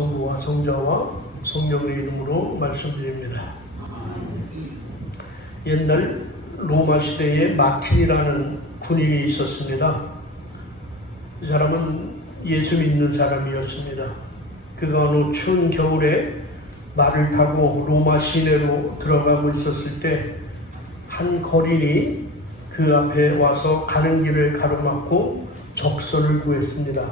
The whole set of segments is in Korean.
성부와 성자와 성령의 이름으로 말씀드립니다. 옛날 로마 시대에 마틴이라는 군인이 있었습니다. 이 사람은 예수 믿는 사람이었습니다. 그가 어느 추운 겨울에 말을 타고 로마 시내로 들어가고 있었을 때 한 거린이 그 앞에 와서 가는 길을 가로막고 적선을 구했습니다.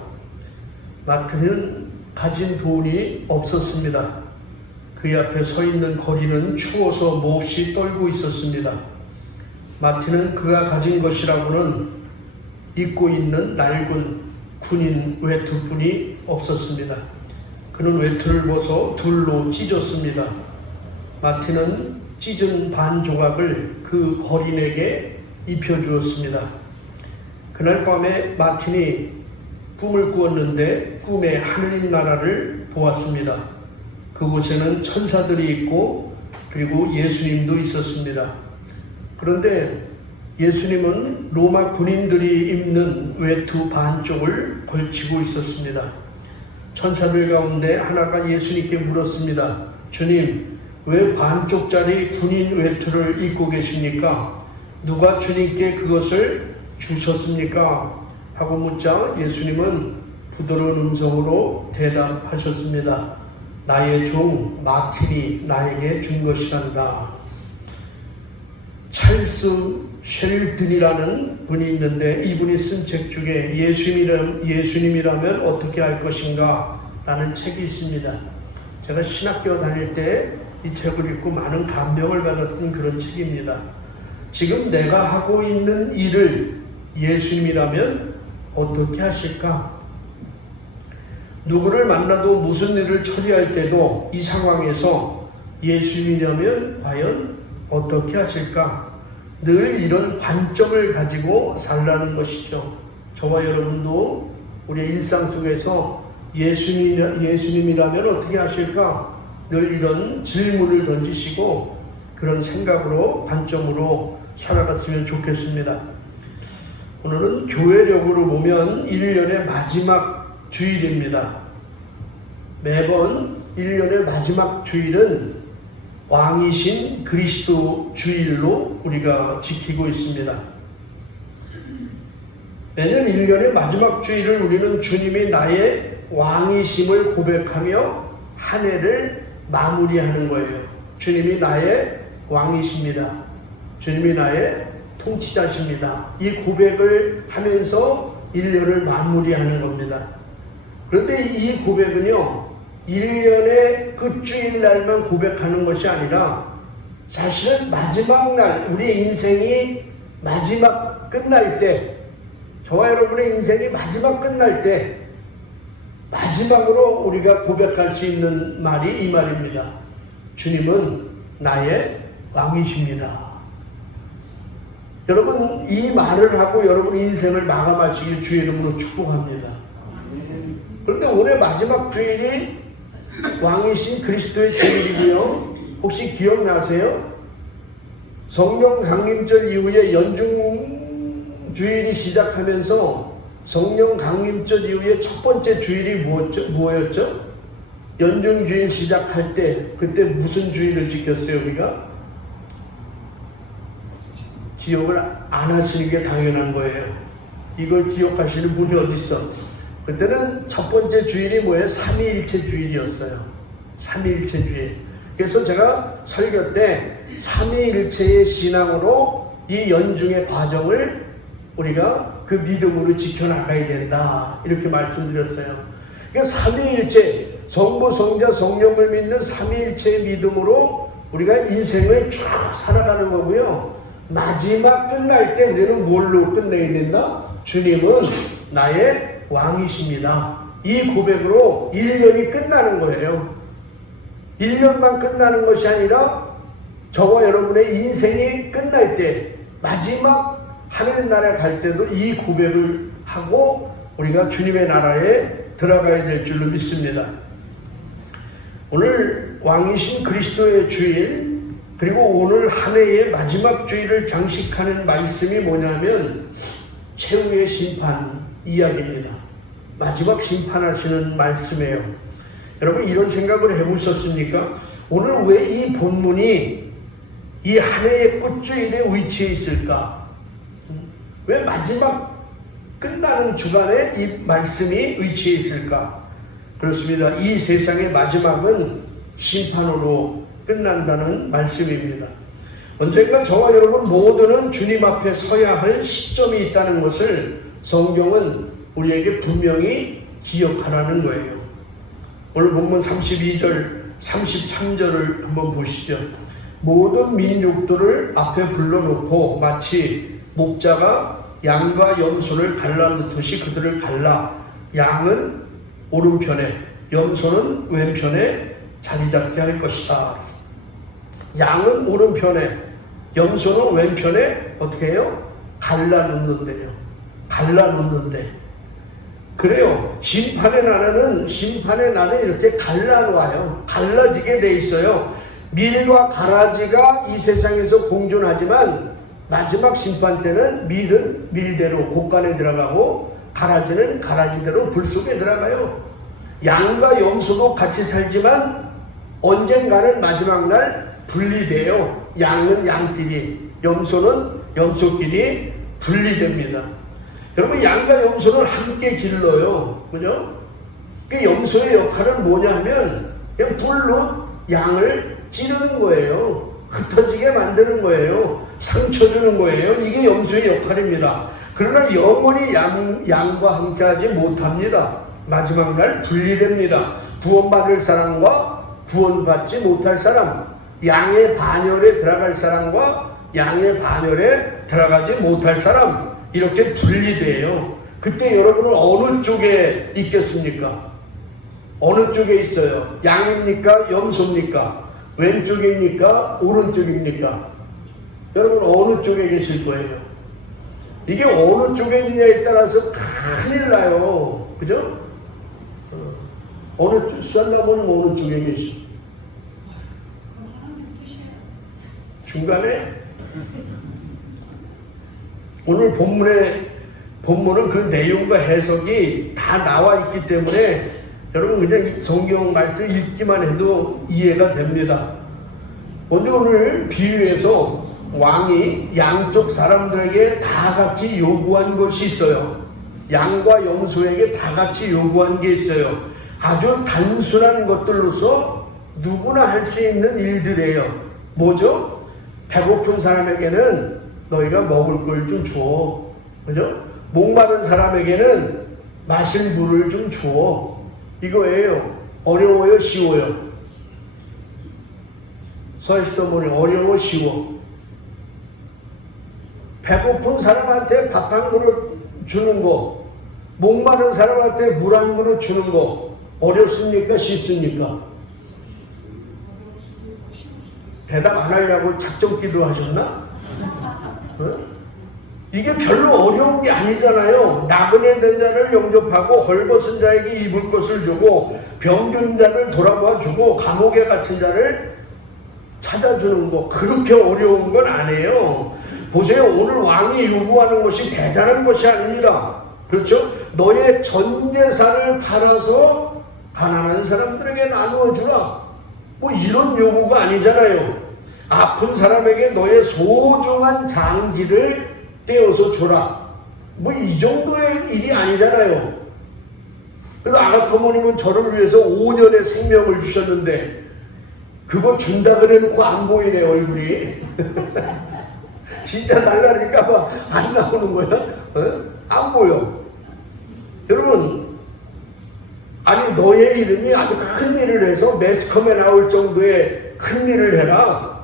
마틴은 가진 돈이 없었습니다. 그 앞에 서 있는 거린은 추워서 몹시 떨고 있었습니다. 마틴은 그가 가진 것이라고는 입고 있는 낡은 군인 외투뿐이 없었습니다. 그는 외투를 벗어 둘로 찢었습니다. 마틴은 찢은 반 조각을 그 거린에게 입혀주었습니다. 그날 밤에 마틴이 꿈을 꾸었는데 꿈에 하느님 나라를 보았습니다. 그곳에는 천사들이 있고 그리고 예수님도 있었습니다. 그런데 예수님은 로마 군인들이 입는 외투 반쪽을 걸치고 있었습니다. 천사들 가운데 하나가 예수님께 물었습니다. 주님, 왜 반쪽짜리 군인 외투를 입고 계십니까? 누가 주님께 그것을 주셨습니까? 하고 묻자 예수님은 부드러운 음성으로 대답하셨습니다. 나의 종 마틴이 나에게 준 것이란다. 찰스 쉘든이라는 분이 있는데 이분이 쓴 책 중에 예수님이라면 어떻게 할 것인가 라는 책이 있습니다. 제가 신학교 다닐 때 이 책을 읽고 많은 감명을 받았던 그런 책입니다. 지금 내가 하고 있는 일을 예수님이라면 어떻게 하실까? 누구를 만나도 무슨 일을 처리할 때도 이 상황에서 예수님이라면 과연 어떻게 하실까? 늘 이런 관점을 가지고 살라는 것이죠. 저와 여러분도 우리의 일상 속에서 예수님이라면 어떻게 하실까? 늘 이런 질문을 던지시고 그런 생각으로 관점으로 살아갔으면 좋겠습니다. 오늘은 교회력으로 보면 1년의 마지막 주일입니다. 매번 1년의 마지막 주일은 왕이신 그리스도 주일로 우리가 지키고 있습니다. 매년 1년의 마지막 주일을 우리는 주님이 나의 왕이심을 고백하며 한 해를 마무리하는 거예요. 주님이 나의 왕이십니다. 주님이 나의 통치자십니다. 이 고백을 하면서 1년을 마무리하는 겁니다. 그런데 이 고백은요, 1년의 끝주일날만 고백하는 것이 아니라 사실은 마지막 날, 우리의 인생이 마지막 끝날 때, 저와 여러분의 인생이 마지막 끝날 때 마지막으로 우리가 고백할 수 있는 말이 이 말입니다. 주님은 나의 왕이십니다. 여러분, 이 말을 하고 여러분 인생을 마감하시길 주의 이름으로 축복합니다. 그런데 올해 마지막 주일이 왕이신 그리스도의 주일이고요. 혹시 기억나세요? 성령 강림절 이후에 연중 주일이 시작하면서 성령 강림절 이후에 첫 번째 주일이 뭐였죠? 연중 주일 시작할 때 그때 무슨 주일을 지켰어요 우리가? 기억을 안 하시는 게 당연한 거예요. 이걸 기억하시는 분이 어디 있어? 그때는 첫 번째 주일이 뭐예요? 삼위일체 주일이었어요. 삼위일체 주일. 그래서 제가 설교 때 삼위일체의 신앙으로 이 연중의 과정을 우리가 그 믿음으로 지켜나가야 된다. 이렇게 말씀드렸어요. 그러니까 삼위일체, 성부, 성자, 성령을 믿는 삼위일체의 믿음으로 우리가 인생을 쫙 살아가는 거고요. 마지막 끝날 때 우리는 뭘로 끝내야 된다? 주님은 나의 왕이십니다. 이 고백으로 1년이 끝나는 거예요. 1년만 끝나는 것이 아니라 저와 여러분의 인생이 끝날 때 마지막 하늘나라에 갈 때도 이 고백을 하고 우리가 주님의 나라에 들어가야 될 줄로 믿습니다. 오늘 왕이신 그리스도의 주일, 그리고 오늘 한 해의 마지막 주일을 장식하는 말씀이 뭐냐면 최후의 심판 이야기입니다. 마지막 심판하시는 말씀이에요. 여러분 이런 생각을 해보셨습니까? 오늘 왜 이 본문이 이 한 해의 끝주일에 위치해 있을까? 왜 마지막 끝나는 주간에 이 말씀이 위치해 있을까? 그렇습니다. 이 세상의 마지막은 심판으로 끝난다는 말씀입니다. 언젠가 저와 여러분 모두는 주님 앞에 서야 할 시점이 있다는 것을 성경은 우리에게 분명히 기억하라는 거예요. 오늘 본문 32절, 33절을 한번 보시죠. 모든 민족들을 앞에 불러놓고 마치 목자가 양과 염소를 갈라놓듯이 그들을 갈라 양은 오른편에 염소는 왼편에 자리 잡게 할 것이다. 양은 오른편에 염소는 왼편에 어떻게 해요? 갈라놓는데요. 갈라놓는데 그래요. 심판의 날에는 이렇게 갈라놓아요. 갈라지게 돼 있어요. 밀과 가라지가 이 세상에서 공존하지만 마지막 심판 때는 밀은 밀대로 곳간에 들어가고 가라지는 가라지대로 불 속에 들어가요. 양과 염소도 같이 살지만 언젠가는 마지막 날 분리돼요. 양은 양끼리, 염소는 염소끼리 분리됩니다. 여러분 양과 염소는 함께 길러요. 그죠? 그 염소의 역할은 뭐냐 하면 그냥 불로 양을 찌르는 거예요. 흩어지게 만드는 거예요. 상처 주는 거예요. 이게 염소의 역할입니다. 그러나 영원히 양과 함께하지 못합니다. 마지막 날 분리됩니다. 구원받을 사람과 구원받지 못할 사람, 양의 반열에 들어갈 사람과 양의 반열에 들어가지 못할 사람, 이렇게 분리돼요. 그때 여러분은 어느 쪽에 있겠습니까? 어느 쪽에 있어요? 양입니까? 염소입니까? 왼쪽입니까? 오른쪽입니까? 여러분 어느 쪽에 계실 거예요? 이게 어느 쪽에 있느냐에 따라서 큰일 나요. 그죠? 어느 수산나무는 어느 쪽에 계시? 중간에? 오늘 본문은 그 내용과 해석이 다 나와 있기 때문에 여러분 그냥 성경 말씀 읽기만 해도 이해가 됩니다. 먼저 오늘 비유에서 왕이 양쪽 사람들에게 다 같이 요구한 것이 있어요. 양과 염소에게 다 같이 요구한 게 있어요. 아주 단순한 것들로서 누구나 할 수 있는 일들이에요. 뭐죠? 배고픈 사람에게는 너희가 먹을 걸 좀 주어. 그죠? 목마른 사람에게는 마실 물을 좀 주어. 이거예요. 어려워요? 쉬워요? 서시더머니 어려워? 쉬워? 배고픈 사람한테 밥 한 그릇 주는 거, 목마른 사람한테 물 한 그릇 주는 거 어렵습니까? 쉽습니까? 대답 안 하려고 작정 기도하셨나? 어? 이게 별로 어려운 게 아니잖아요. 나그네 된 자를 영접하고 헐벗은 자에게 입을 것을 주고 병든 자를 돌아봐 주고 감옥에 갇힌 자를 찾아주는 거, 그렇게 어려운 건 아니에요. 보세요. 오늘 왕이 요구하는 것이 대단한 것이 아닙니다. 그렇죠? 너의 전 재산을 팔아서 가난한 사람들에게 나누어 주라. 뭐 이런 요구가 아니잖아요. 아픈 사람에게 너의 소중한 장기를 떼어서 줘라. 뭐 이 정도의 일이 아니잖아요. 그래서 아가토모님은 저를 위해서 5년의 생명을 주셨는데 그거 준다 그래놓고 안 보이네 얼굴이. 진짜 날라릴까봐 안 나오는 거야? 어? 안 보여. 여러분, 아니 너의 이름이 아주 큰 일을 해서 매스컴에 나올 정도의 큰 일을 해라.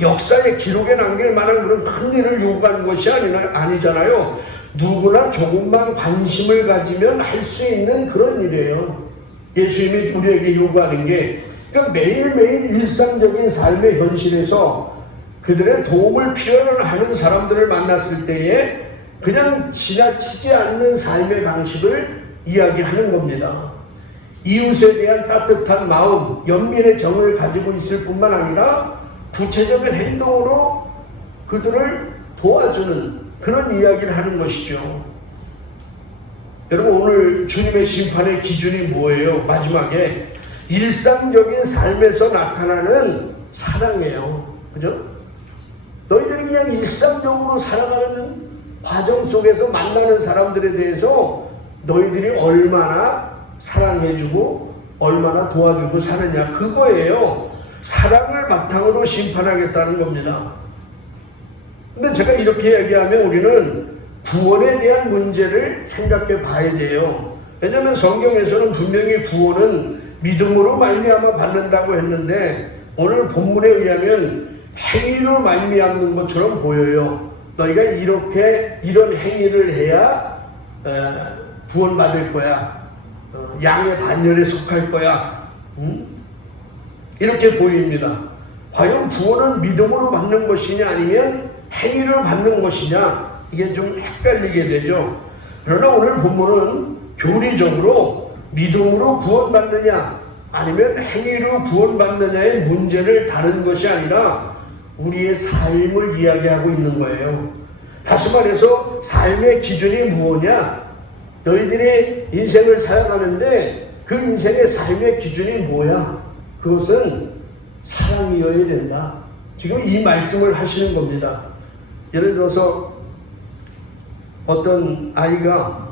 역사의 기록에 남길 만한 그런 큰 일을 요구하는 것이 아니잖아요. 누구나 조금만 관심을 가지면 할 수 있는 그런 일이에요. 예수님이 우리에게 요구하는 게, 그러니까 매일매일 일상적인 삶의 현실에서 그들의 도움을 필요로 하는 사람들을 만났을 때에 그냥 지나치지 않는 삶의 방식을 이야기하는 겁니다. 이웃에 대한 따뜻한 마음, 연민의 정을 가지고 있을 뿐만 아니라 구체적인 행동으로 그들을 도와주는 그런 이야기를 하는 것이죠. 여러분 오늘 주님의 심판의 기준이 뭐예요? 마지막에 일상적인 삶에서 나타나는 사랑이에요. 그죠? 너희들이 그냥 일상적으로 살아가는 과정 속에서 만나는 사람들에 대해서 너희들이 얼마나 사랑해주고 얼마나 도와주고 사느냐, 그거예요. 사랑을 바탕으로 심판하겠다는 겁니다. 근데 제가 이렇게 얘기하면 우리는 구원에 대한 문제를 생각해 봐야 돼요. 왜냐하면 성경에서는 분명히 구원은 믿음으로 말미암아 받는다고 했는데, 오늘 본문에 의하면 행위로 말미암는 것처럼 보여요. 너희가 이런 행위를 해야 구원받을 거야. 양의 반열에 속할 거야. 이렇게 보입니다. 과연 구원은 믿음으로 받는 것이냐 아니면 행위를 받는 것이냐, 이게 좀 헷갈리게 되죠. 그러나 오늘 본문은 교리적으로 믿음으로 구원받느냐 아니면 행위로 구원받느냐의 문제를 다룬 것이 아니라 우리의 삶을 이야기하고 있는 거예요. 다시 말해서 삶의 기준이 무엇이냐, 너희들이 인생을 살아가는데 그 인생의 삶의 기준이 뭐야? 그것은 사랑이어야 된다. 지금 이 말씀을 하시는 겁니다. 예를 들어서 어떤 아이가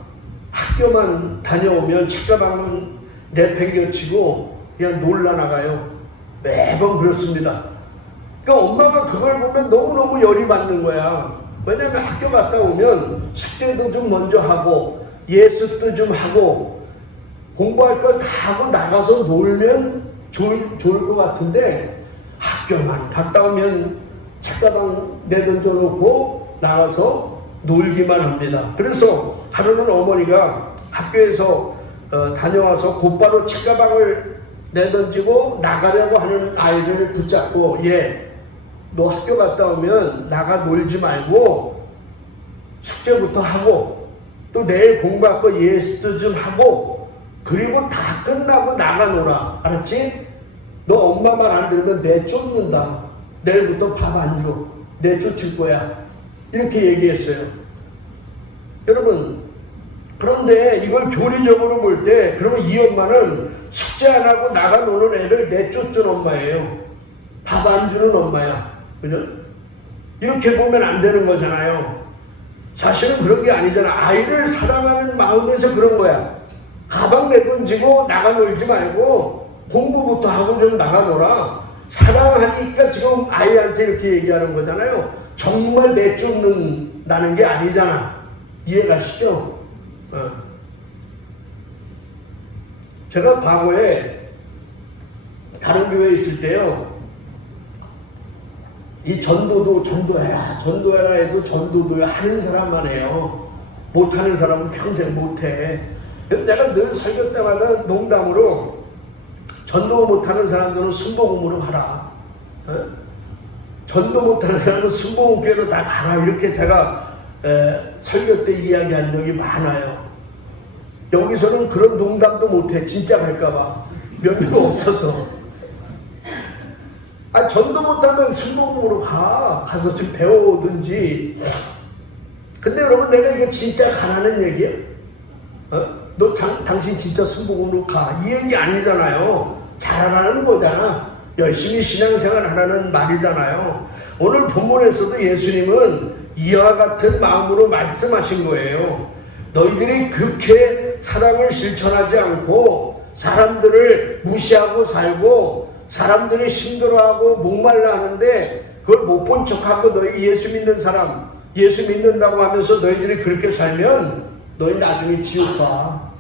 학교만 다녀오면 책가방은 내팽겨치고 그냥 놀라 나가요. 매번 그렇습니다. 그러니까 엄마가 그걸 보면 너무너무 열이 받는 거야. 왜냐면 학교 갔다 오면 숙제도 좀 먼저 하고 예습도 좀 하고 공부할 걸 다 하고 나가서 놀면 좋을 것 같은데, 학교만 갔다 오면 책가방 내던져 놓고 나가서 놀기만 합니다. 그래서 하루는 어머니가 학교에서 다녀와서 곧바로 책가방을 내던지고 나가려고 하는 아이를 붙잡고, 너 학교 갔다 오면 나가 놀지 말고 숙제부터 하고 또 내일 공부할 거 예습도 좀 하고 그리고 다 끝나고 나가 놀아. 알았지? 너 엄마 말 안 들으면 내쫓는다. 내일부터 밥 안 줘. 내쫓을 거야. 이렇게 얘기했어요. 여러분, 그런데 이걸 교리적으로 볼 때 그러면 이 엄마는 숙제 안 하고 나가 노는 애를 내쫓는 엄마예요. 밥 안 주는 엄마야. 그죠? 이렇게 보면 안 되는 거잖아요. 사실은 그런 게 아니잖아. 아이를 사랑하는 마음에서 그런 거야. 가방 내던지고 나가 놀지 말고 공부부터 하고 좀 나가 놀아. 사랑하니까 지금 아이한테 이렇게 얘기하는 거잖아요. 정말 내쫓는다는 게 아니잖아. 이해가시죠? 제가 과거에 다른 교회에 있을 때요, 이 전도해라 해도 전도도 하는 사람만 해요. 못하는 사람은 평생 못해. 그래서 내가 늘 설교 때마다 농담으로 전도 못하는 사람들은 순복음으로 가라. 전도 못하는 사람은 순복음교회로 다 가라. 이렇게 제가 설교 때 이야기한 적이 많아요. 여기서는 그런 농담도 못해. 진짜 갈까봐. 몇 명 없어서. 전도 못하면 순복음으로 가서 좀 배워오든지. 근데 여러분, 내가 이게 진짜 가라는 얘기야? 당신 진짜 순복음으로 가. 이 얘기 아니잖아요. 잘하라는 거잖아. 열심히 신앙생활 하라는 말이잖아요. 오늘 본문에서도 예수님은 이와 같은 마음으로 말씀하신 거예요. 너희들이 그렇게 사랑을 실천하지 않고 사람들을 무시하고 살고 사람들이 힘들어하고 목말라 하는데 그걸 못 본 척하고 너희 예수 믿는 사람, 예수 믿는다고 하면서 너희들이 그렇게 살면 너희 나중에 지옥 가.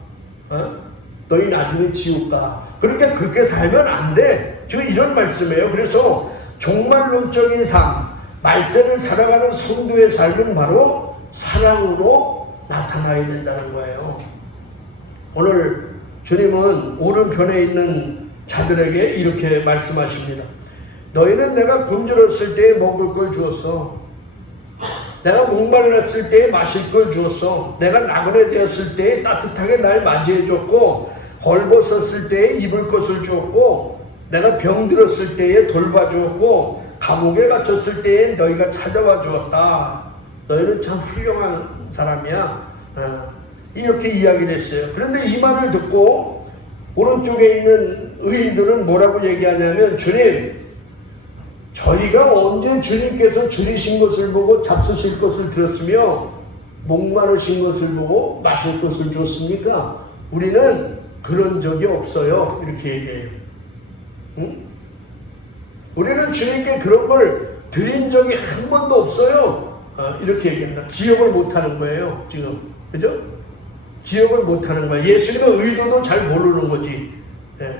너희 나중에 지옥 가. 그러니까 그렇게 살면 안 돼. 지금 이런 말씀이에요. 그래서 종말론적인 삶, 말세를 살아가는 성도의 삶은 바로 사랑으로 나타나야 된다는 거예요. 오늘 주님은 오른편에 있는 자들에게 이렇게 말씀하십니다. 너희는 내가 굶주렸을 때에 먹을 걸 주었어. 내가 목말랐을 때에 마실 걸 주었어. 내가 나그네 되었을 때에 따뜻하게 날 맞이해 줬고, 벌벗었을 때에 입을 것을 주었고, 내가 병들었을 때에 돌봐주었고, 감옥에 갇혔을 때에 너희가 찾아와 주었다. 너희는 참 훌륭한 사람이야. 이렇게 이야기를 했어요. 그런데 이 말을 듣고 오른쪽에 있는 의인들은 뭐라고 얘기하냐면, 주님, 저희가 언제 주님께서 줄이신 것을 보고 잡수실 것을 들었으며 목마르신 것을 보고 마실 것을 줬습니까? 우리는 그런 적이 없어요. 이렇게 얘기해요. 응? 우리는 주님께 그런 걸 드린 적이 한 번도 없어요. 이렇게 얘기합니다. 기억을 못하는 거예요. 지금. 그죠? 기억을 못하는 거예요. 예수님의 의도도 잘 모르는 거지. 예.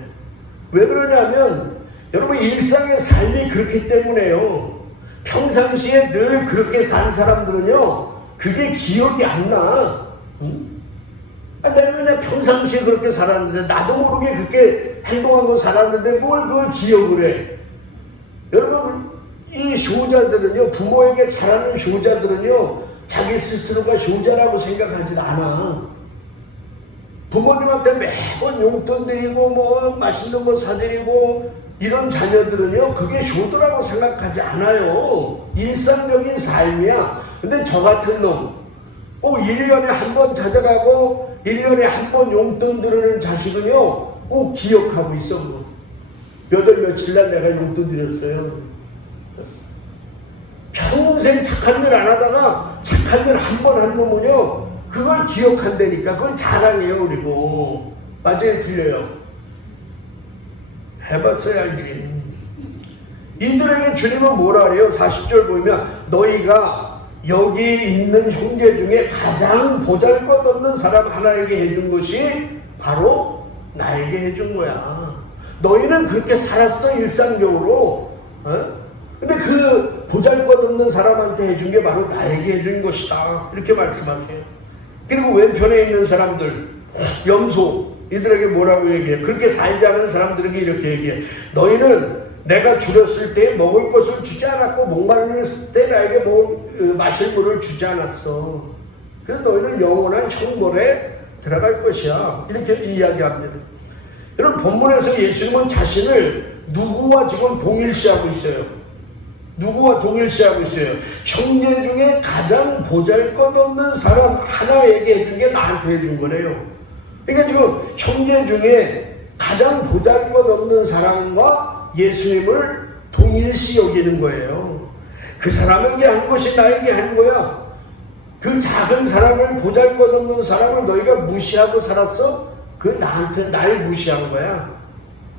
왜 그러냐면 여러분, 일상의 삶이 그렇기 때문에요. 평상시에 늘 그렇게 산 사람들은요, 그게 기억이 안 나. 응? 내가 그냥 평상시에 그렇게 살았는데, 나도 모르게 그렇게 행동하고 살았는데 뭘 그걸 기억을 해. 여러분, 이 효자들은요, 부모에게 잘하는 효자들은요, 자기 스스로가 효자라고 생각하지 않아. 부모님한테 매번 용돈 드리고 뭐 맛있는 거 사드리고 이런 자녀들은요, 그게 효도라고 생각하지 않아요. 일상적인 삶이야. 근데 저 같은 놈, 1년에 한 번 찾아가고 1년에 한 번 용돈 드리는 자식은요, 꼭 기억하고 있어. 몇 월 며칠 날 내가 용돈 드렸어요. 평생 착한 일 안 하다가 착한 일 한 번 한 놈은요, 그걸 기억한다니까. 그걸 자랑해요. 그리고 맞아요, 틀려요? 해봤어야 알지. 이들에게 주님은 뭐라 그래요? 40절 보면 너희가 여기 있는 형제 중에 가장 보잘것없는 사람 하나에게 해준 것이 바로 나에게 해준 거야. 너희는 그렇게 살았어, 일상적으로. 근데 그 보잘것없는 사람한테 해준 게 바로 나에게 해준 것이다. 이렇게 말씀하세요. 그리고 왼편에 있는 사람들, 염소, 이들에게 뭐라고 얘기해? 그렇게 살지 않은 사람들에게 이렇게 얘기해. 너희는 내가 줄였을 때 먹을 것을 주지 않았고 목마르셨을 때 나에게 마실 물을 주지 않았어. 그래서 너희는 영원한 형벌에 들어갈 것이야. 이렇게 이야기합니다. 여러분, 본문에서 예수님은 자신을 누구와 지금 동일시하고 있어요? 누구와 동일시하고 있어요? 형제 중에 가장 보잘것없는 사람 하나에게 해준 게 나한테 해준 거래요. 그러니까 지금 형제 중에 가장 보잘것없는 사람과 예수님을 동일시 여기는 거예요. 그 사람에게 한 것이 나에게 한 거야. 그 작은 사람을, 보잘것없는 사람을 너희가 무시하고 살았어? 그 나한테 날 무시한 거야.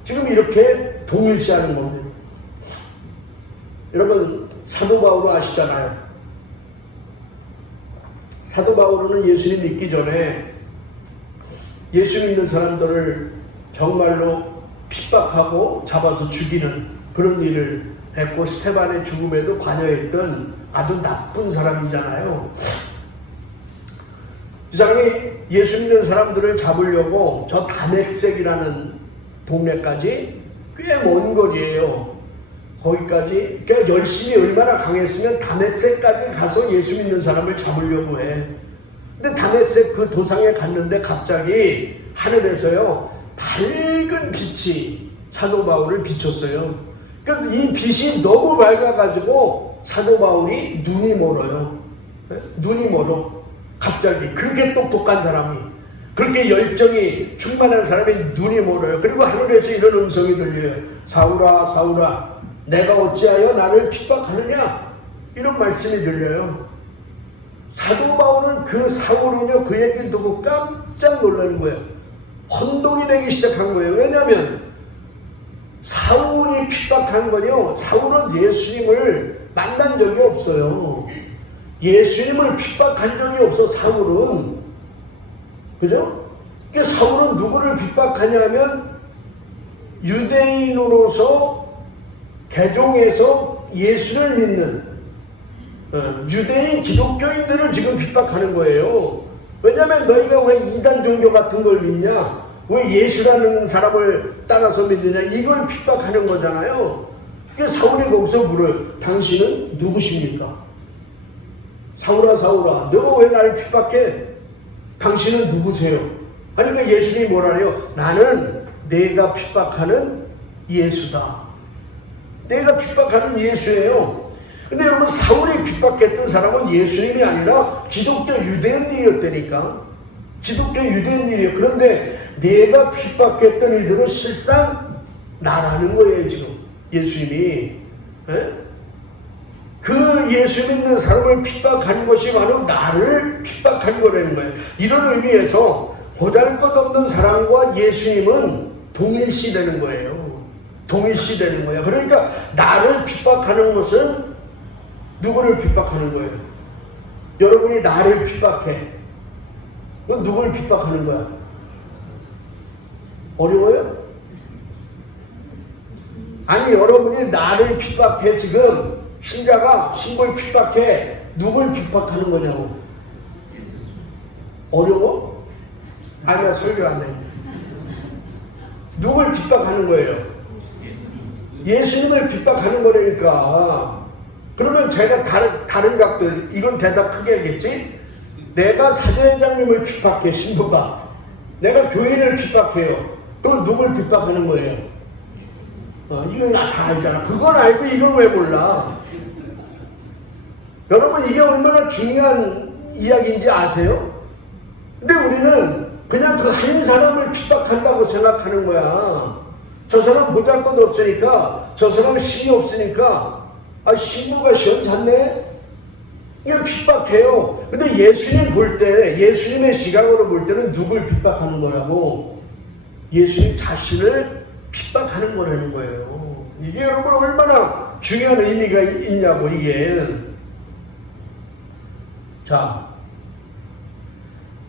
지금 이렇게 동일시하는 겁니다. 여러분, 사도 바울 아시잖아요. 사도 바울은 예수님 믿기 전에 예수 믿는 사람들을 정말로 핍박하고 잡아서 죽이는 그런 일을 했고, 스테반의 죽음에도 관여했던 아주 나쁜 사람이잖아요. 이 사람이 예수 믿는 사람들을 잡으려고 저 다멕색이라는 동네까지 꽤 먼 거리예요. 거기까지, 그러니까 열심히 얼마나 강했으면 다멕색까지 가서 예수 믿는 사람을 잡으려고 해. 근데 다멕색 그 도상에 갔는데 갑자기 하늘에서요, 밝은 빛이 사도 바울을 비췄어요. 그러니까 이 빛이 너무 밝아가지고 사도 바울이 눈이 멀어요. 눈이 멀어. 갑자기. 그렇게 똑똑한 사람이, 그렇게 열정이 충만한 사람이 눈이 멀어요. 그리고 하늘에서 이런 음성이 들려요. 사울아, 사울아, 내가 어찌하여 나를 핍박하느냐? 이런 말씀이 들려요. 사도 바울은 그 사울은요, 그 얘기를 듣고 깜짝 놀라는 거예요. 혼동이 되기 시작한 거예요. 왜냐하면 사울이 핍박한 건요, 사울은 예수님을 만난 적이 없어요. 예수님을 핍박한 적이 없어, 사울은. 그죠? 그러니까 사울은 누구를 핍박하냐면 유대인으로서 개종해서 예수를 믿는 유대인 기독교인들을 지금 핍박하는 거예요. 왜냐하면 너희가 왜 이단 종교 같은 걸 믿냐? 왜 예수라는 사람을 따라서 믿느냐? 이걸 핍박하는 거잖아요. 그러니까 사울이 거기서 물어요. 당신은 누구십니까? 사울아, 사울아, 너가 왜 나를 핍박해? 당신은 누구세요? 아니, 그러니까 예수님이 뭐라래요? 나는 내가 핍박하는 예수다. 내가 핍박하는 예수예요. 근데 여러분, 사울이 핍박했던 사람은 예수님이 아니라 기독교 유대인들이었다니까. 기독교 유대인들이에요. 그런데 내가 핍박했던 이들은 실상 나라는 거예요, 지금. 예수님이. 에? 그 예수 믿는 사람을 핍박하는 것이 바로 나를 핍박한 거라는 거예요. 이런 의미에서 보잘것없는 사람과 예수님은 동일시 되는 거예요. 동일시 되는 거예요. 그러니까 나를 핍박하는 것은 누구를 핍박하는 거예요? 여러분이 나를 핍박해. 그럼 누구를 핍박하는 거야? 어려워요? 아니, 여러분이 나를 핍박해. 지금 신자가 신부를 핍박해. 누굴 핍박하는 거냐고. 어려워? 아니야, 설교 안 해. 누굴 핍박하는 거예요? 예수님을 핍박하는 거라니까. 그러면 제가 다른 각도, 이건 대답 크게 하겠지? 내가 사제회장님을 핍박해, 신부가. 내가 교회를 핍박해요. 그럼 누굴 핍박하는 거예요? 이건 다 알잖아. 그건 알고 이건 왜 몰라? 여러분, 이게 얼마나 중요한 이야기인지 아세요? 근데 우리는 그냥 그 한 사람을 핍박한다고 생각하는 거야. 저 사람 보잘것 없으니까, 저 사람 신이 없으니까, 신부가 시원찮네? 이걸 핍박해요. 근데 예수님 볼 때, 예수님의 시각으로 볼 때는 누굴 핍박하는 거라고? 예수님 자신을 핍박하는 거라는 거예요. 이게 여러분 얼마나 중요한 의미가 있냐고, 이게. 자,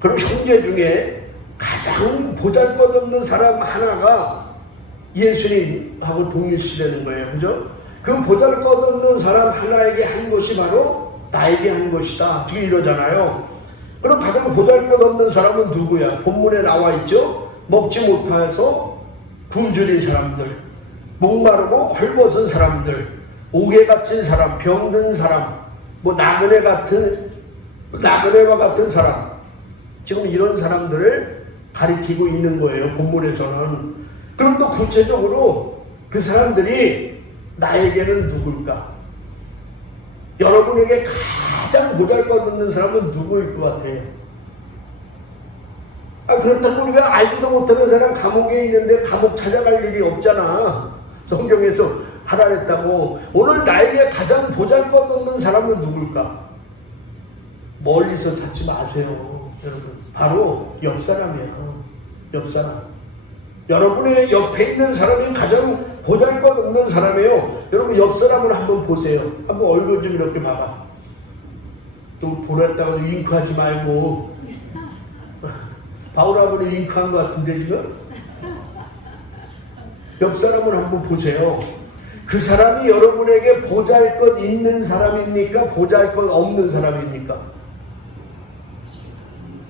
그럼 형제 중에 가장 보잘것없는 사람 하나가 예수님하고 동일시되는 거예요. 그죠? 그 보잘것없는 사람 하나에게 한 것이 바로 나에게 한 것이다. 지금 이러잖아요. 그럼 가장 보잘것없는 사람은 누구야? 본문에 나와 있죠? 먹지 못해서 굶주린 사람들, 목마르고 헐벗은 사람들, 옥에 갇힌 사람, 병든 사람, 나그네와 같은 사람. 지금 이런 사람들을 가리키고 있는 거예요, 본문에서는. 그럼 또 구체적으로 그 사람들이 나에게는 누굴까? 여러분에게 가장 보잘것없는 사람은 누구일 것 같아요? 그렇다고 우리가 알지도 못하는 사람 감옥에 있는데 감옥 찾아갈 일이 없잖아. 성경에서 하라 했다고. 오늘 나에게 가장 보잘것없는 사람은 누굴까? 멀리서 찾지 마세요, 여러분. 바로 옆 사람이야. 옆 사람. 여러분의 옆에 있는 사람이 가장 보잘것없는 사람이에요. 여러분 옆 사람을 한번 보세요. 한번 얼굴 좀 이렇게 봐봐. 또 보냈다고 윙크하지 말고. 바울아버지 윙크한 것 같은데 지금? 옆 사람을 한번 보세요. 그 사람이 여러분에게 보잘것 있는 사람입니까? 보잘것 없는 사람입니까?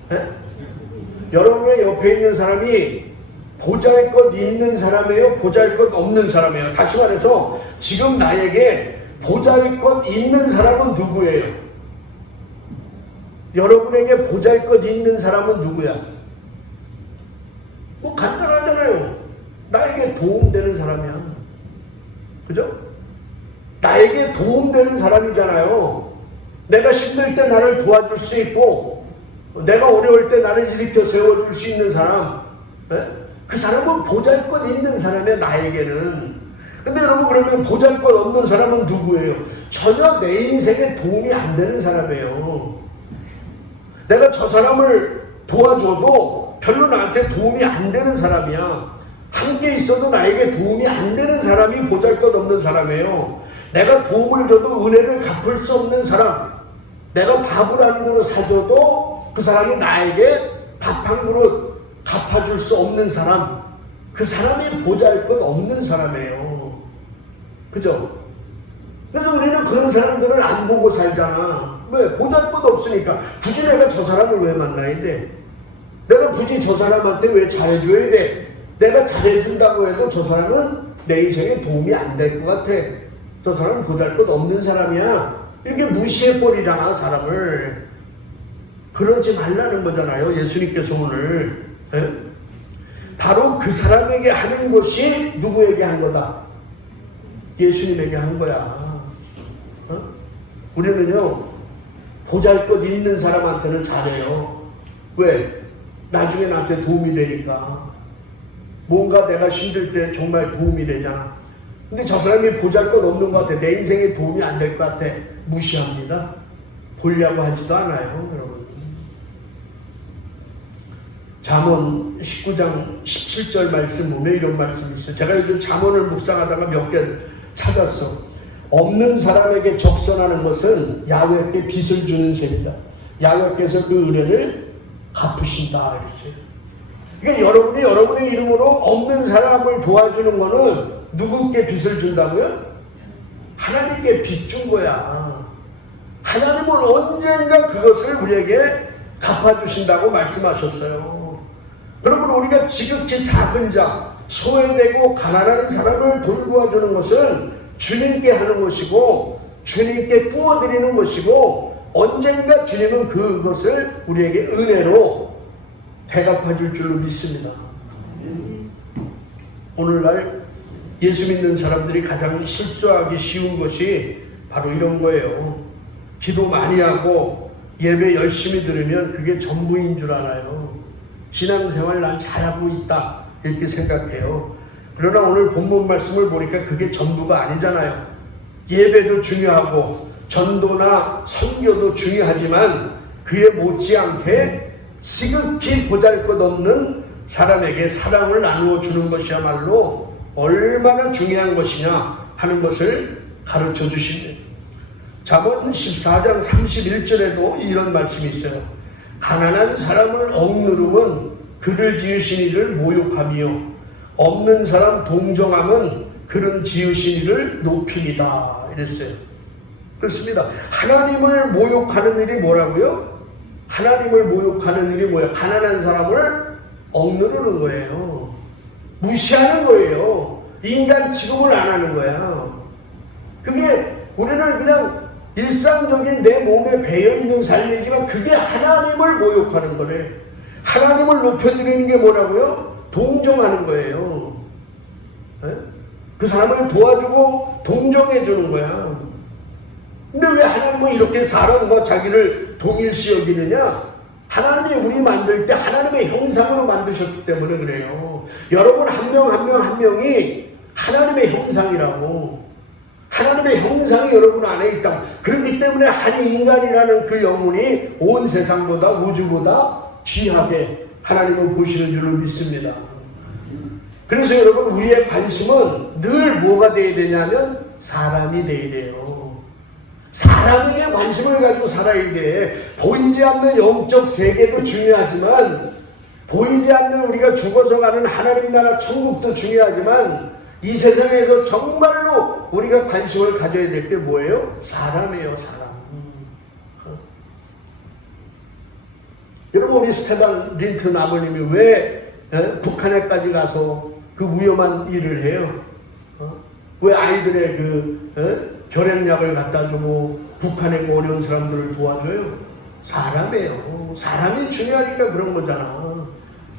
네? 여러분의 옆에 있는 사람이 보잘것 있는 사람이에요? 보잘것 없는 사람이에요? 다시 말해서 지금 나에게 보잘것 있는 사람은 누구예요? 여러분에게 보잘것 있는 사람은 누구야? 간단하잖아요. 나에게 도움되는 사람이야. 그죠? 나에게 도움되는 사람이잖아요. 내가 힘들 때 나를 도와줄 수 있고, 내가 어려울 때 나를 일으켜 세워줄 수 있는 사람. 네? 그 사람은 보잘것 있는 사람이야, 나에게는. 근데 여러분, 그러면 보잘것 없는 사람은 누구예요? 전혀 내 인생에 도움이 안 되는 사람이에요. 내가 저 사람을 도와줘도 별로 나한테 도움이 안 되는 사람이야. 함께 있어도 나에게 도움이 안 되는 사람이 보잘것없는 사람이에요. 내가 도움을 줘도 은혜를 갚을 수 없는 사람. 내가 밥을 한 그릇 사줘도 그 사람이 나에게 밥 한 그릇 갚아줄 수 없는 사람. 그 사람이 보잘것없는 사람이에요. 그죠? 그래서 우리는 그런 사람들을 안 보고 살잖아. 왜? 보잘것 없으니까. 굳이 내가 저 사람을 왜 만나야 돼? 내가 굳이 저 사람한테 왜 잘해줘야 돼? 내가 잘해준다고 해도 저 사람은 내 인생에 도움이 안 될 것 같아. 저 사람은 보잘것 없는 사람이야. 이렇게 무시해버리잖아, 사람을. 그러지 말라는 거잖아요, 예수님께서 오늘. 네? 바로 그 사람에게 하는 것이 누구에게 한 거다? 예수님에게 한 거야. 우리는요, 보잘것 있는 사람한테는 잘해요. 왜? 나중에 나한테 도움이 되니까. 뭔가 내가 힘들 때 정말 도움이 되잖아. 근데 저 사람이 보잘것없는 것 같아. 내 인생에 도움이 안 될 것 같아. 무시합니다. 보려고 하지도 않아요, 여러분. 잠언 19장 17절 말씀 보면 이런 말씀이 있어요. 제가 요즘 잠언을 묵상하다가 몇 개 찾았어. 없는 사람에게 적선하는 것은 야훼께 빚을 주는 셈이다. 야훼께서 그 은혜를 갚으신다 이랬어요. 그러니까 여러분이 여러분의 이름으로 없는 사람을 도와주는 거는 누구께 빚을 준다고요? 하나님께 빚 준 거야. 하나님은 언젠가 그것을 우리에게 갚아주신다고 말씀하셨어요. 여러분, 우리가 지극히 작은 자, 소외되고 가난한 사람을 돌보아주는 것은 주님께 하는 것이고 주님께 꾸어드리는 것이고 언젠가 주님은 그것을 우리에게 은혜로 대갚아줄 줄로 믿습니다. 오늘날 예수 믿는 사람들이 가장 실수하기 쉬운 것이 바로 이런 거예요. 기도 많이 하고 예배 열심히 들으면 그게 전부인 줄 알아요. 신앙생활 난 잘하고 있다 이렇게 생각해요. 그러나 오늘 본문 말씀을 보니까 그게 전부가 아니잖아요. 예배도 중요하고 전도나 선교도 중요하지만 그에 못지않게 지극히 보잘것없는 사람에게 사랑을 나누어 주는 것이야말로 얼마나 중요한 것이냐 하는 것을 가르쳐 주십니다. 잠언 14장 31절에도 이런 말씀이 있어요. 가난한 사람을 억누름은 그를 지으신 이를 모욕하며 없는 사람 동정함은 그런 지으신 이를 높이리다 이랬어요. 그렇습니다. 하나님을 모욕하는 일이 뭐라고요? 하나님을 모욕하는 일이 뭐예요? 가난한 사람을 억누르는 거예요. 무시하는 거예요. 인간 취급을 안 하는 거야. 그게 우리는 그냥 일상적인 내 몸에 배어있는 삶이지만 그게 하나님을 모욕하는 거래. 하나님을 높여드리는 게 뭐라고요? 동정하는 거예요. 네? 그 사람을 도와주고 동정해 주는 거야. 근데 왜 하나님은 이렇게 사람과 자기를 동일시 여기느냐? 하나님이 우리 만들 때 하나님의 형상으로 만드셨기 때문에 그래요. 여러분 한 명 한 명 한 명이 하나님의 형상이라고. 하나님의 형상이 여러분 안에 있다고. 그렇기 때문에 한 인간이라는 그 영혼이 온 세상보다 우주보다 귀하게 하나님은 보시는 줄로 믿습니다. 그래서 여러분 우리의 관심은 늘 뭐가 돼야 되냐면 사람이 돼야 돼요. 사람에게 관심을 가지고 살아야 돼. 보이지 않는 영적 세계도 중요하지만 보이지 않는 우리가 죽어서 가는 하나님 나라 천국도 중요하지만 이 세상에서 정말로 우리가 관심을 가져야 될 게 뭐예요? 사람이에요, 사람. 여러분 우리 스테반 린트 아버님이 왜 북한에까지 가서 그 위험한 일을 해요? 왜 아이들의 그 결핵약을 갖다 주고 북한에 그 어려운 사람들을 도와줘요? 사람이에요. 사람이 중요하니까 그런 거잖아.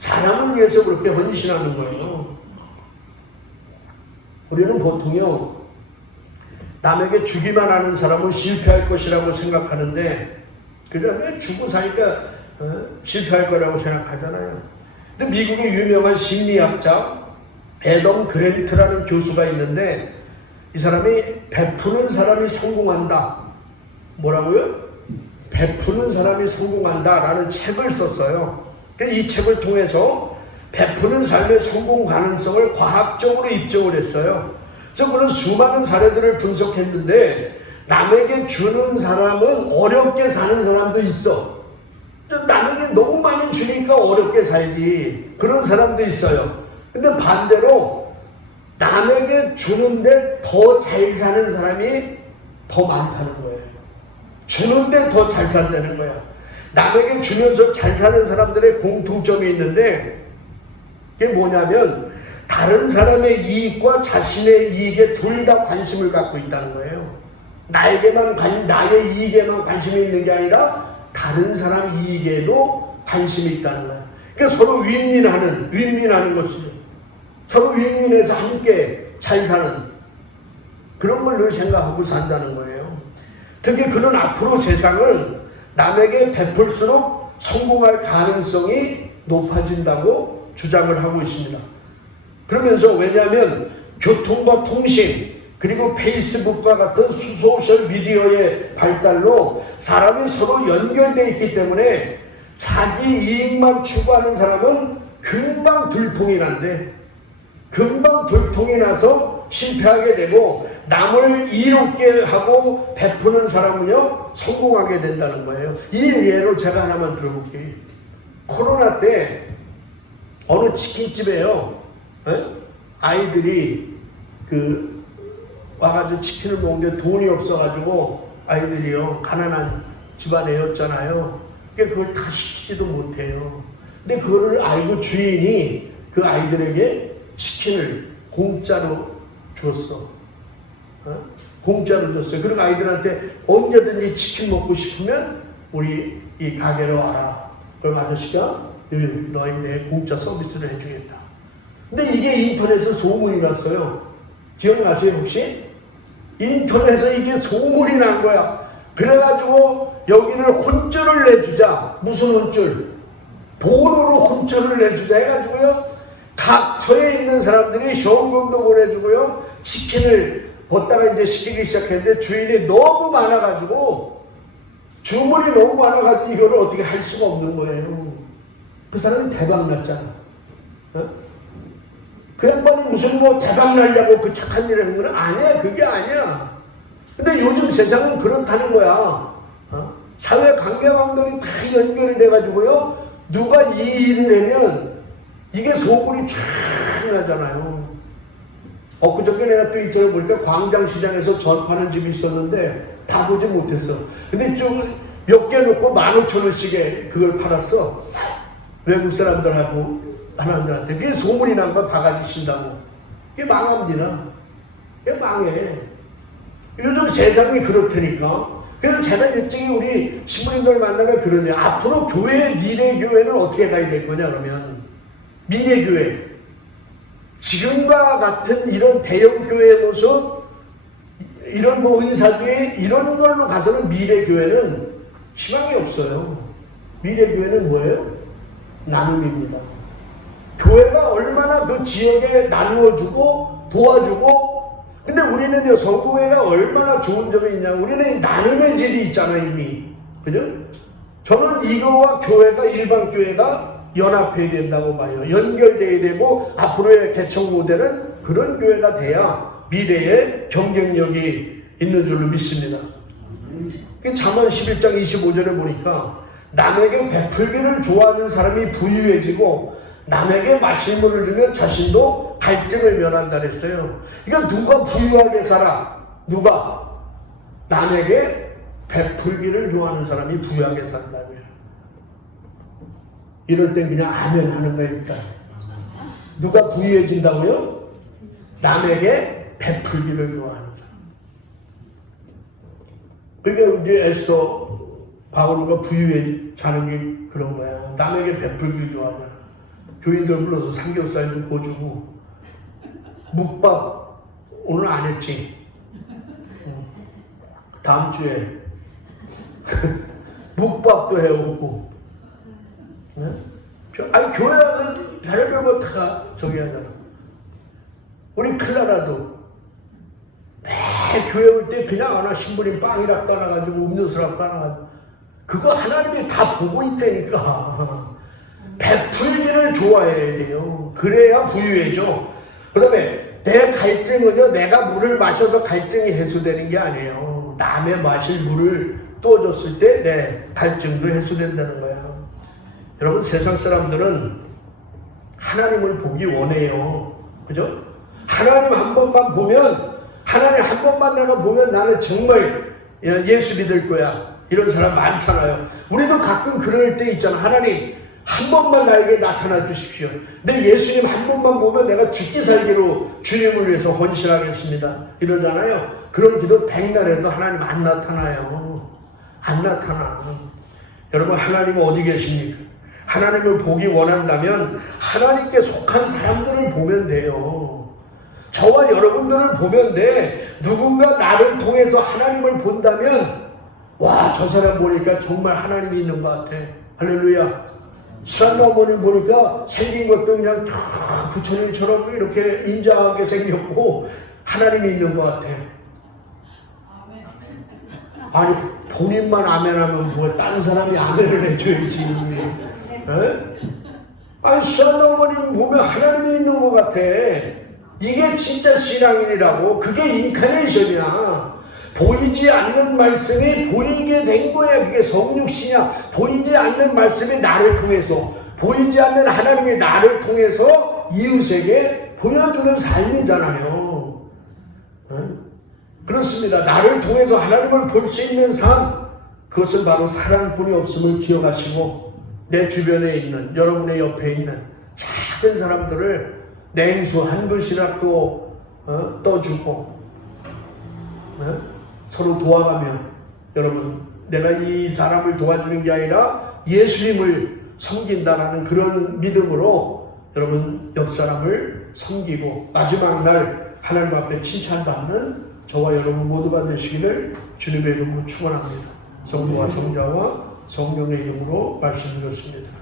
사람을 위해서 그렇게 헌신하는 거예요. 우리는 보통요 남에게 주기만 하는 사람은 실패할 것이라고 생각하는데 그냥 왜 주고 사니까 실패할 거라고 생각하잖아요. 근데 미국의 유명한 심리학자 애덤 그랜트라는 교수가 있는데 이 사람이 베푸는 사람이 성공한다. 뭐라고요? 베푸는 사람이 성공한다 라는 책을 썼어요. 이 책을 통해서 베푸는 삶의 성공 가능성을 과학적으로 입증을 했어요. 그래서 그런 수많은 사례들을 분석했는데 남에게 주는 사람은 어렵게 사는 사람도 있어. 남에게 너무 많이 주니까 어렵게 살지. 그런 사람도 있어요. 근데 반대로 남에게 주는데 더 잘 사는 사람이 더 많다는 거예요. 주는데 더 잘 산다는 거야. 남에게 주면서 잘 사는 사람들의 공통점이 있는데 그게 뭐냐면 다른 사람의 이익과 자신의 이익에 둘 다 관심을 갖고 있다는 거예요. 나의 이익에만 관심이 있는 게 아니라 다른 사람 이익에도 관심이 있다는 거예요. 그러니까 서로 윈윈하는 것이죠. 서로 윈윈해서 함께 잘 사는 그런 걸 늘 생각하고 산다는 거예요. 특히 그는 앞으로 세상은 남에게 베풀수록 성공할 가능성이 높아진다고 주장을 하고 있습니다. 그러면서 왜냐하면 교통과 통신 그리고 페이스북과 같은 소셜 미디어의 발달로 사람이 서로 연결되어 있기 때문에 자기 이익만 추구하는 사람은 금방 들통이 난대. 금방 들통이 나서 실패하게 되고 남을 이롭게 하고 베푸는 사람은요 성공하게 된다는 거예요. 이 예로 제가 하나만 들어볼게요. 코로나 때 어느 치킨집에요 아이들이 와가지고 치킨을 먹는데 돈이 없어가지고 아이들이요 가난한 집안이었잖아요. 그러니까 그걸 다 시키지도 못해요. 근데 그거를 알고 주인이 그 아이들에게 치킨을 공짜로 줬어. 공짜로 줬어요. 그리고 아이들한테 언제든지 치킨 먹고 싶으면 우리 이 가게로 와라. 그럼 아저씨가 늘 너희네 공짜 서비스를 해주겠다. 근데 이게 인터넷에 소문이 났어요. 기억나세요 혹시? 인터넷에 이게 소문이 난 거야. 그래가지고 여기를 혼쭐을 내주자. 무슨 혼쭐? 돈으로 혼쭐을 내주자 해가지고요. 각 처에 있는 사람들이 현금도 보내주고요. 치킨을 걷다가 이제 시키기 시작했는데 주인이 너무 많아가지고 주문이 너무 많아가지고 이거를 어떻게 할 수가 없는 거예요. 그 사람이 대박 났잖아. 그 양반이 무슨 뭐 대박 날려고 그 착한 일을 하는 건 아니야. 그게 아니야. 근데 요즘 세상은 그렇다는 거야. 사회 관계망들이 다 연결이 돼가지고요. 누가 이 일을 하면 이게 소문이 쫙 나잖아요. 엊그저께 내가 또 인터넷 보니까 광장시장에서 전파하는 집이 있었는데 다 보지 못했어. 근데 좀 몇 개 놓고 15,000원씩에 그걸 팔았어. 외국 사람들하고 하나님들한테. 그게 소문이 난 거 바가지 신다고. 그게 망합니다. 그게 망해. 요즘 세상이 그렇다니까. 그래서 제가 일찍이 우리 신부님들 만나면 그러냐. 앞으로 교회, 미래교회는 어떻게 가야 될 거냐 그러면. 미래교회. 지금과 같은 이런 대형교회의 모습, 이런 뭐 은사주의, 이런 걸로 가서는 미래교회는 희망이 없어요. 미래교회는 뭐예요? 나눔입니다. 교회가 얼마나 그 지역에 나누어주고 도와주고, 근데 우리는요, 서구회가 얼마나 좋은 점이 있냐. 우리는 나눔의 질이 있잖아요, 이미. 그죠? 저는 이거와 교회가, 일반 교회가 연합해야 된다고 봐요. 연결돼야 되고, 앞으로의 개척 모델은 그런 교회가 돼야 미래에 경쟁력이 있는 줄로 믿습니다. 잠언 11장 25절에 보니까 남에게 베풀기를 좋아하는 사람이 부유해지고 남에게 마실 물을 주면 자신도 갈증을 면한다 그랬어요. 그러니까 누가 부유하게 살아? 누가? 남에게 베풀기를 좋아하는 사람이 부유하게 산다고요. 이럴 땐 그냥 아멘 하는 거니까. 누가 부유해진다고요? 남에게 베풀기를 좋아하는 사람. 그러니까 이제 에스더 바울과 부유해지는 게 그런 거야. 남에게 베풀기를 좋아하잖아. 교인들 불러서 삼겹살도 구워주고, 묵밥 오늘 안 했지? 다음 주에 묵밥도 해오고. 아니 교회 와서 별의별 거 다 저기 하잖아. 우리 클라라도 매일 교회 올 때 그냥 하나 신부님 빵이랑 따라가지고 음료수랑 따라가지고 그거 하나님이 다 보고 있다니까. 베풀기를 좋아해야 돼요. 그래야 부유해져. 그 다음에 내 갈증은요, 내가 물을 마셔서 갈증이 해소되는 게 아니에요. 남의 마실 물을 떠줬을 때 내 갈증도 해소된다는 거야. 여러분, 세상 사람들은 하나님을 보기 원해요. 그죠? 하나님 한 번만 보면, 하나님 한 번만 내가 보면 나는 정말 예수 믿을 거야. 이런 사람 많잖아요. 우리도 가끔 그럴 때 있잖아. 하나님 한 번만 나에게 나타나 주십시오. 내 예수님 한 번만 보면 내가 죽기 살기로 주님을 위해서 헌신하겠습니다. 이러잖아요. 그런 기도 백날에도 하나님 안 나타나요. 안 나타나. 여러분, 하나님은 어디 계십니까? 하나님을 보기 원한다면 하나님께 속한 사람들을 보면 돼요. 저와 여러분들을 보면 돼. 누군가 나를 통해서 하나님을 본다면 와, 저 사람 보니까 정말 하나님이 있는 것 같아. 할렐루야. 수한 어머니 보니까 생긴 것도 그냥 다 부처님처럼 이렇게 인자하게 생겼고 하나님이 있는 것 같아. 아니 본인만 아멘하면 뭐 딴 사람이 아멘을 해줘야지. 아니 수한 어머님 보면 하나님이 있는 것 같아. 이게 진짜 신앙인이라고. 그게 인카네이션이야. 보이지 않는 말씀이 보이게 된 거야. 그게 성육신이야. 보이지 않는 말씀이 나를 통해서, 보이지 않는 하나님이 나를 통해서 이웃에게 보여주는 삶이잖아요. 그렇습니다. 나를 통해서 하나님을 볼 수 있는 삶, 그것은 바로 사랑뿐이 없음을 기억하시고 내 주변에 있는, 여러분의 옆에 있는 작은 사람들을 냉수 한 그릇이라도 떠주고 서로 도와가면, 여러분 내가 이 사람을 도와주는 게 아니라 예수님을 섬긴다라는 그런 믿음으로 여러분 옆 사람을 섬기고 마지막 날 하나님 앞에 칭찬받는 저와 여러분 모두가 되시기를 주님의 이름으로 축원합니다. 성부와 성자와 성령의 이름으로 말씀드렸습니다.